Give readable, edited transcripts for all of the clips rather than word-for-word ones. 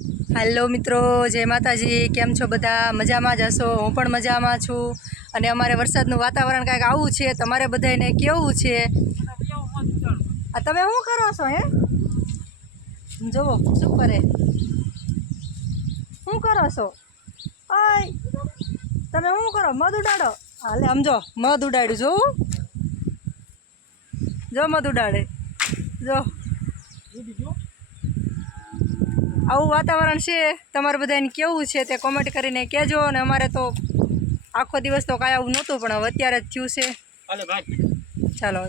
Hello मित्रों, जय माताजी। केम छो बधा? मजामां ज हशो? हूँ पण मजामां छुं। अने अमारे वरसादनुं वातावरण कांईक आवुं छे। तमारे बधाने केवुं छे? आ तमे शुं करो छो? हे जोवो शुं करे, शुं करो छो? ओय तमे शुं करो? मध उडाडो? हाले समजो मध उडाड्युं। जो मध उडाडे जो। આવું વાતાવરણ છે। તમારે બધાને કેવું છે તે કોમેન્ટ કરીને કહેજો। અને અમારે તો આખો દિવસ તો કાંઈ આવું નહોતું, પણ હવે અત્યારે જ થયું છે। ચાલો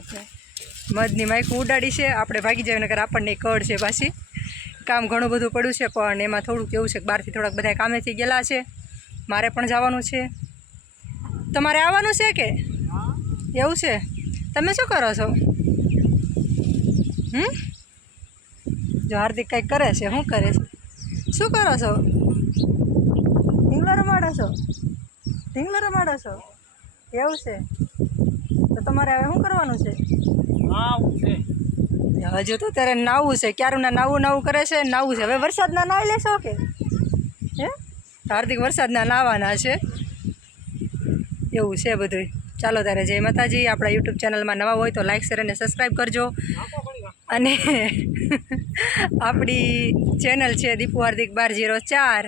મધની માઇક ઉડાડી છે, આપણે ભાગી જાય નકર આપણને કળ છે પાછી। કામ ઘણું બધું પડ્યું છે, પણ એમાં થોડુંક એવું છે કે બહારથી થોડાક બધા કામેથી ગયેલા છે, મારે પણ જવાનું છે। તમારે આવવાનું છે કે એવું છે? તમે શું કરો છો? જો હાર્દિક કંઈક કરે છે। શું કરે છે? શું કરો છો? ઢીંગલો રમાડો છો? ઢીંગલો રમાડો છો? એવું છે? તો તમારે હવે શું કરવાનું છે? હજુ તો ત્યારે નાવું છે, ક્યારું ના નાવું કરે છે, નાવું છે। હવે વરસાદના નાહી લેશો કે હે? હાર્દિક વરસાદના નાવાના છે, એવું છે બધું। ચાલો ત્યારે જય માતાજી। આપણા યુટ્યુબ ચેનલમાં નવા હોય તો લાઈક શેર અને સબસ્ક્રાઈબ કરજો। અને આપણી ચેનલ છે દીપુ હાર્દિક 1204।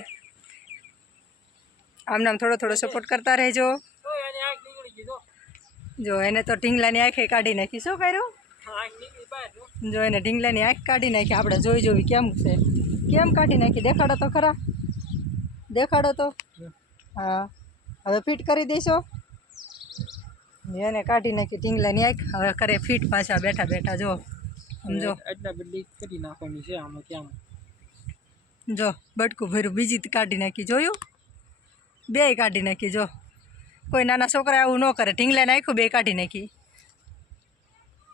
આમને આમ થોડો થોડો સપોર્ટ કરતા રહેજો। જો એને તો ઢીંગલાની આંખે કાઢી નાખી। શું કર્યું? જો એને ઢીંગલાની આંખ કાઢી નાખી। આપણે જોઈ જોવી કેમ છે, કેમ કાઢી નાખી? દેખાડો તો ખરા, દેખાડો તો। હા હવે ફિટ કરી દઈશો। એને કાઢી નાખી ઢીંગલાની આંખ। હવે કરે ફિટ પાછા બેઠા બેઠા। જો સમજો જો બટકું ભર્યું, બીજી કાઢી નાખી। જોયું? બે કાઢી નાખી। જો કોઈ નાના છોકરા એવું ન કરે, ઢીંગલાને આંખું બે કાઢી નાખી।